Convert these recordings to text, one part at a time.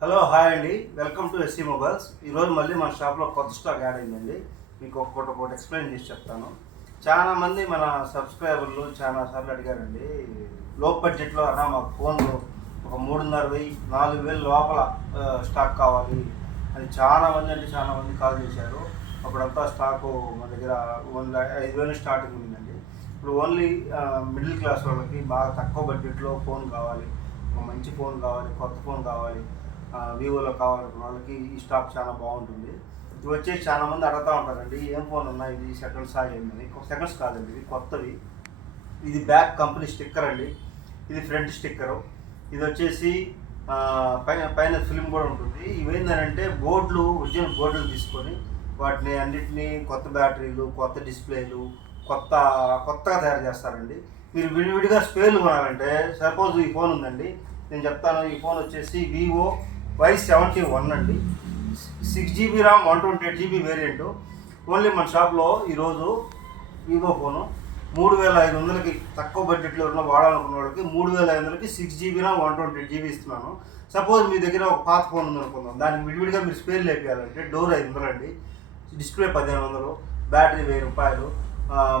Hello hi అండి, welcome to SC mobiles. ఈరోజు మళ్ళీ మన షాప్లో కొత్త స్టాక్ యాడ్ అయిందండి. మీకు ఒక్కొక్కటి ఎక్స్ప్లెయిన్ చేసి చెప్తాను. చాలామంది మన సబ్స్క్రైబర్లు చాలాసార్లు అడిగారండి, లో బడ్జెట్లో అన్నా మాకు ఫోన్లు ఒక 3,500 4,000 లోపల స్టాక్ కావాలి అని చాలామంది కాల్ చేశారు. అప్పుడంతా స్టాకు మన దగ్గర ఓన్లీ 5,000 స్టార్టింగ్ ఉందండి. ఇప్పుడు ఓన్లీ మిడిల్ క్లాస్ వాళ్ళకి బాగా తక్కువ బడ్జెట్లో ఫోన్ కావాలి, ఒక మంచి ఫోన్ కావాలి, కొత్త ఫోన్ కావాలి, వివోలో కావాలనుకున్న వాళ్ళకి ఈ స్టాక్ చాలా బాగుంటుంది. ఇది వచ్చేసి చాలా మంది అడుగుతూ ఉంటారండి, ఏం ఫోన్ ఉన్నా ఇది సెకండ్స్ ఏంటని. సెకండ్స్ కాదండి, ఇది కొత్తవి. ఇది బ్యాక్ కంపెనీ స్టిక్కర్ అండి, ఇది ఫ్రంట్ స్టిక్కరు. ఇది వచ్చేసి పైన ఫిల్మ్ కూడా ఉంటుంది. ఇవేంటంటే ఒరిజినల్ బోర్డులు తీసుకొని వాటిని అన్నిటినీ కొత్త బ్యాటరీలు, కొత్త డిస్ప్లేలు, కొత్తగా తయారు చేస్తారండి. మీరు విడివిడిగా స్పేర్లు కొనాలంటే, సపోజ్ ఈ ఫోన్ ఉందండి, నేను చెప్తాను. ఈ ఫోన్ వచ్చేసి వివో Y71 అండి, 6GB RAM, 128GB variant. Only మన షాప్లో ఈరోజు వివో ఫోను 3,500కి తక్కువ బడ్జెట్లో ఉన్న వాడాలనుకున్న వాళ్ళకి 3,500కి 6GB ర్యామ్, 128GB ఇస్తున్నాను. సపోజ్ మీ దగ్గర ఒక పాత ఫోన్ ఉందనుకుందాం, దానికి విడివిడిగా మీరు స్పేర్ లేపేయాలంటే డోర్ 500 అండి, డిస్ప్లే 1,500, బ్యాటరీ 1000 రూపాయలు,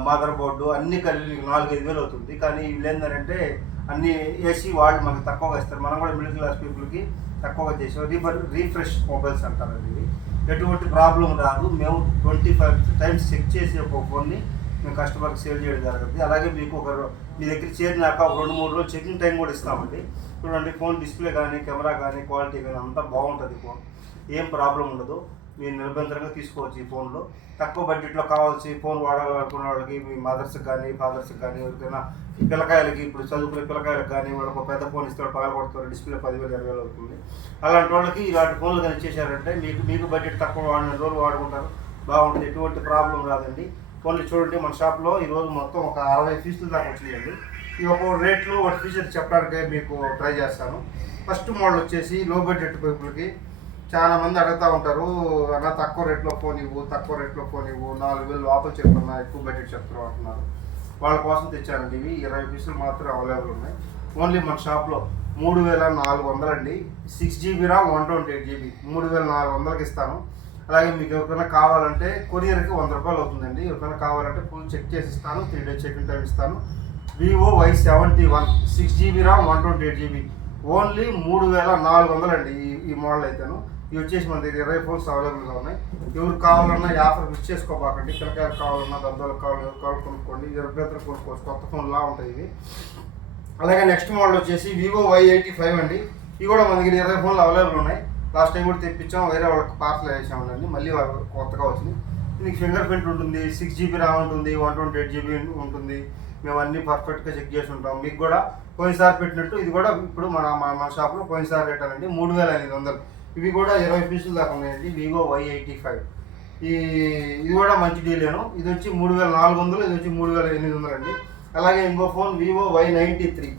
మదర్ బోర్డు అన్నీ కలిపి మీకు 4-5 వేలు అవుతుంది. కానీ వీళ్ళు ఏంటంటే అన్నీ వేసి వాళ్ళు మనకు తక్కువగా ఇస్తారు. మనం కూడా మిడిల్ క్లాస్ పీపుల్కి తక్కువగా చేసాం. రీఫ్రెష్ మొబైల్స్ అంటారండి. ఇవి ఎటువంటి ప్రాబ్లం రాదు. మేము 25 టైమ్స్ చెక్ చేసి ఒక ఫోన్ని మేము కస్టమర్కి సేల్ చేయడం జరుగుతుంది. అలాగే మీకు మీ దగ్గర చేరినాక ఒక 2-3 రోజులు చెకింగ్ టైం కూడా ఇస్తామండి. చూడండి, ఫోన్ డిస్ప్లే కానీ, కెమెరా కానీ, క్వాలిటీ కానీ అంతా బాగుంటుంది. ఫోన్ ఏం ప్రాబ్లం ఉండదు. మీరు నిరభ్యంతరంగా తీసుకోవచ్చు. ఈ ఫోన్లో తక్కువ బడ్జెట్లో కావాల్సి ఫోన్ వాడాలనుకున్న వాళ్ళకి, మీ మదర్స్కి కానీ, ఫాదర్స్కి కానీ, ఎవరికైనా పిల్లకాయలకి, ఇప్పుడు చదువుకునే పిల్లకాయలకు కానీ, వాళ్ళకి ఒక పెద్ద ఫోన్ ఇస్తాడు, పగల కొడతారు, డిస్ప్లే 10,000-20,000 అవుతుంది. అలాంటి వాళ్ళకి ఇలాంటి ఫోన్లు కానీ ఇచ్చేసారంటే మీకు బడ్జెట్ తక్కువ వాడిన రోజులు వాడుకుంటారు, బాగుంటుంది. ఎటువంటి ప్రాబ్లం రాదండి. ఫోన్లు చూడండి, మన షాప్లో ఈరోజు మొత్తం ఒక 60 పీసులు దాకా వచ్చినాయండి. ఈ ఒక రేట్లు ఒక ఫీచర్ చెప్పడానికి మీకు ట్రై చేస్తాను. ఫస్ట్ మోడల్ వచ్చేసి లో బడ్జెట్ పీపుల్కి చాలా మంది అడుగుతూ ఉంటారు, అలా తక్కువ రేట్లో ఫోన్ ఇవ్వు, 4,000 లోపల చెప్తున్నా, ఎక్కువ బడ్జెట్ చెప్తున్నారు అంటున్నారు. వాళ్ళ కోసం తెచ్చానండి. ఇవి 20 పీసులు మాత్రం అవైలబుల్ ఉన్నాయి. ఓన్లీ మన షాప్లో 3,400 అండి, 6GB ర్యామ్, 128GB, 3,400కి ఇస్తాను. అలాగే మీకు ఎవరికైనా కావాలంటే కొరియర్కి 100 రూపాయలు అవుతుందండి. ఎవరికైనా కావాలంటే ఫుల్ చెక్ చేసి ఇస్తాను, 3 days చెకింగ్ టైం ఇస్తాను. Vivo Y71 6GB RAM, 128GB, only 3,400 అండి. ఈ మోడల్ అయితేను. ఇవి వచ్చేసి మన దగ్గర 20 ఫోన్స్ అవైలబుల్గా ఉన్నాయి. ఎవరికి కావాలన్నా ఈ ఆఫర్ మిస్ చేసుకోబాకండి. పిల్లకాయలకు కావాలన్నా, దద్దోళ్ళకి కావాలి కొనుక్కోండి. 20 కొనుక్కోవచ్చు. కొత్త ఫోన్లా ఉంటాయి ఇవి. అలాగే నెక్స్ట్ మోడల్ వచ్చేసి వివో Y85 అండి. ఇవి కూడా మన దగ్గర 20 ఫోన్లు అవైలబుల్ ఉన్నాయి. లాస్ట్ టైం కూడా తెప్పించాం, వేరే వాళ్ళకి పార్సల్ వేసామండి. మళ్ళీ వాళ్ళు కొత్తగా వచ్చింది. దీనికి ఫింగర్ ప్రింట్ ఉంటుంది, 6GB ర్యామ్ ఉంటుంది, 128GB ఉంటుంది. మేము అన్నీ పర్ఫెక్ట్గా చెక్ చేసి ఉంటాం. మీకు కూడా పోయినసారి పెట్టినట్టు ఇది కూడా ఇప్పుడు మన షాప్లో పోయినసారి రేట్ అనండి 3,500. ఇవి కూడా 20 పీసులు దాకా ఉన్నాయండి. వివో Y85 ఇది కూడా మంచి డీలేను. ఇది వచ్చి 3,400, ఇది వచ్చి 3,800 అండి. అలాగే ఇంకో ఫోన్ వివో Y93,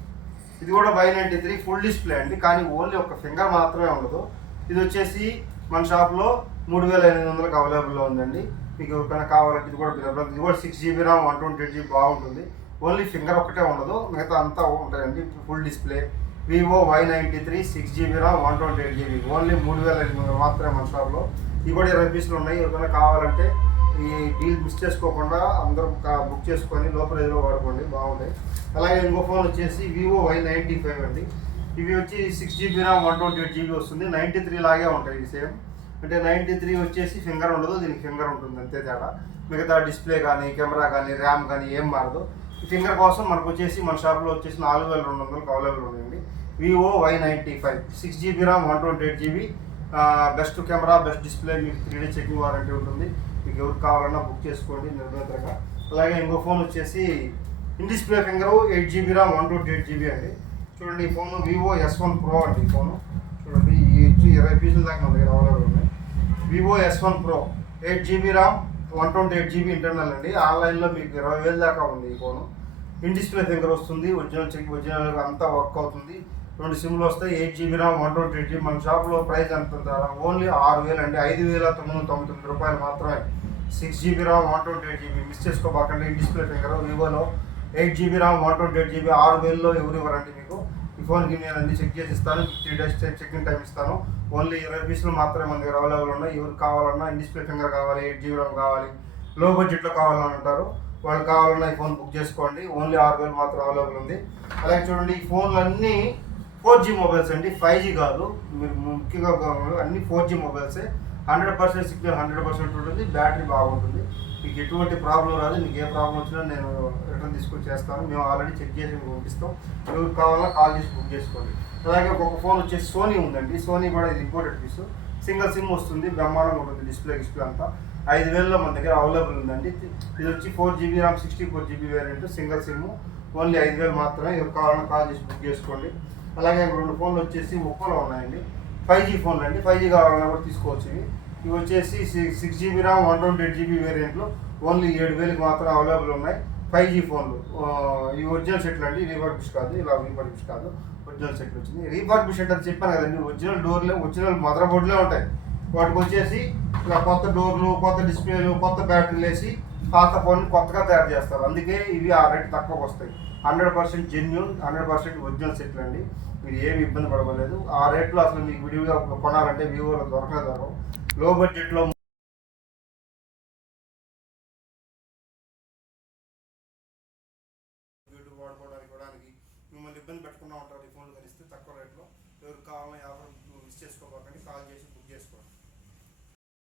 ఇది కూడా Y93 ఫుల్ డిస్ప్లే అండి, కానీ ఓన్లీ ఒక ఫింగర్ మాత్రమే ఉండదు. ఇది వచ్చేసి మన షాప్లో 3,800కి అవైలబుల్లో ఉందండి. మీకు ఎవరికైనా కావాలంటే ఇది కూడా 6GB ర్యామ్, 128GB బాగుంటుంది. ఓన్లీ ఫింగర్ ఒక్కటే ఉండదు, మిగతా అంతా ఉంటాయండి. Full display Vivo Y93 6GB RAM, 128GB, only 3,800 మాత్రమే మన షాప్లో. ఇవి కూడా 20 పీసులు ఉన్నాయి. ఎవరైనా కావాలంటే ఈ డీల్ మిస్ చేసుకోకుండా అందరూ బుక్ చేసుకొని లోపల ఏదో వాడుకోండి, బాగుంటాయి. అలాగే ఇంకో ఫోన్ వచ్చేసి వివో Y95 అండి. ఇవి వచ్చి 6GB ర్యామ్, 128GB వస్తుంది. 93 లాగే ఉంటాయి ఇది సేమ్. అంటే 93 వచ్చేసి ఫింగర్ ఉండదు, దీనికి ఫింగర్ ఉంటుంది అంతే తేడా. మిగతా డిస్ప్లే కానీ, కెమెరా కానీ, ర్యామ్ కానీ ఏం మారదు. ఈ ఫింగర్ కోసం మనకు వచ్చేసి మన షాప్లో వచ్చేసి 4,200కి అవైలబుల్ ఉన్నాయండి. Vivo Y95 6GB RAM, 128GB, best camera, best display, మీకు 3 days చెకింగ్ వారంటీ ఉంటుంది. మీకు ఎవరికి కావాలన్నా బుక్ చేసుకోండి నిర్భయంగా. అలాగే ఇంకో ఫోన్ వచ్చేసి in display finger 8GB RAM, 128GB అండి. చూడండి, ఈ ఫోను వివో S1 Pro అండి. ఈ ఫోను చూడండి, ఈ 20 పీసుల దాకా మన దగ్గర అవైలబుల్ ఉన్నాయి. Vivo S1 Pro 8GB RAM, 128GB internal అండి. ఆన్లైన్లో మీకు 20,000 దాకా ఉంది ఈ ఫోను. ఇన్ డిస్ప్లే ఫింగర్ వస్తుంది, ఒరిజినల్ అంతా వర్క్ అవుతుంది. 2 సిమ్లు వస్తాయి, 8GB ర్యామ్, 128GB. మన షాప్లో ప్రైస్ ఎంత ఓన్లీ 6,000 అండి, 5,999 రూపాయలు మాత్రమే. 6GB ర్యామ్, 128GB మిస్ చేసుకోబాకండి. ఇన్ డిస్ప్లే ఫింగర్ వివోలో 8GB ర్యామ్, 128GB 6,000లో ఎవరు ఇవ్వరండి మీకు. ఈ ఫోన్కి నేను అన్ని చెక్ చేసి ఇస్తాను. 3 days చెక్-ఇన్ టైం ఇస్తాను. ఓన్లీ 20 పీసులు మాత్రమే మన దగ్గర అవైలబుల్ ఉన్నాయి. ఎవరికి కావాలన్నా డిస్ప్లే ఫింగర్ కావాలి, 8 GB RAM కావాలి, లో బడ్జెట్లో కావాలని అంటారు, వాళ్ళు కావాలన్నా ఈ ఫోన్ బుక్ చేసుకోండి. ఓన్లీ 6,000 మాత్రం అవైలబుల్ ఉంది. అలాగే చూడండి, ఈ ఫోన్లు అన్నీ 4G మొబైల్స్ అండి, 5G కాదు. మీరు ముఖ్యంగా అన్ని 4G మొబైల్సే. 100% సిగ్నల్ 100% ఉంటుంది. బ్యాటరీ బాగుంటుంది. మీకు ఎటువంటి ప్రాబ్లం రాదు. మీకు ఏ ప్రాబ్లం వచ్చినా నేను రిటర్న్ తీసుకొని చేస్తాను. మేము ఆల్రెడీ చెక్ చేసి మీకు పంపిస్తాం. ఎవరికి కావాలన్నా కాల్ చేసి బుక్ చేసుకోండి. అలాగే ఒక ఫోన్ వచ్చేసి సోనీ ఉందండి. సోనీ కూడా ఇది ఇంపోర్టెడ్ పీస్. సింగిల్ సిమ్ వస్తుంది, బ్రహ్మాండంగా ఉంటుంది. డిస్ప్లే అంతా 5,000లో మన దగ్గర అవైలబుల్ ఉందండి. ఇది వచ్చి 4 GB RAM 64 GB variant, single SIM. Only 5,000 మాత్రమే. ఎవరికి కావాలన్నా కాల్ చేసి బుక్ చేసుకోండి. అలాగే 2 ఫోన్లు వచ్చేసి ఒప్పోలో ఉన్నాయండి. 5G ఫోన్లు అండి. 5G కావాలన్నా కూడా తీసుకోవచ్చు. ఇవి వచ్చేసి 6 GB RAM 128 GB వేరియంట్లు ఓన్లీ 7,000కి మాత్రం అవైలబుల్ ఉన్నాయి. 5G ఫోన్లు. ఇవి ఒరిజినల్ సెట్లు అండి, రీఫర్బిష్ కాదు. ఇలా రీఫర్బిష్ కాదు, ఒరిజినల్ సెట్లు వచ్చింది. రీఫర్బిష్ అంటే చెప్పాను కదండి, ఒరిజినల్ డోర్లే, ఒరిజినల్ మదర్ బోర్డులే ఉంటాయి. వాటికి వచ్చేసి ఇలా కొత్త డోర్లు, కొత్త డిస్ప్లేలు, కొత్త బ్యాటరీలు వేసి పాత ఫోన్ కొత్తగా తయారు చేస్తారు. అందుకే ఇవి ఆ రేట్ తక్కువకి వస్తాయి. 100% జెన్యూన్, 100% ఒరిజినల్ సెట్లు అండి. మీరు ఏమి ఇబ్బంది పడవలేదు. ఆ రేట్లో అసలు మీకు విడివిగా కొనాలంటే వివోలో దొరకదు. లో బడ్జెట్లో యూట్యూబ్ వాడుకోవడానికి మిమ్మల్ని ఇబ్బంది పెట్టకుండా ఉంటారు. ఈ ఫోన్లు కలిస్తే తక్కువ రేట్లో. ఎవరికి కావాలని ఎవరు మిస్ చేసుకోకండి. కాల్ చేసి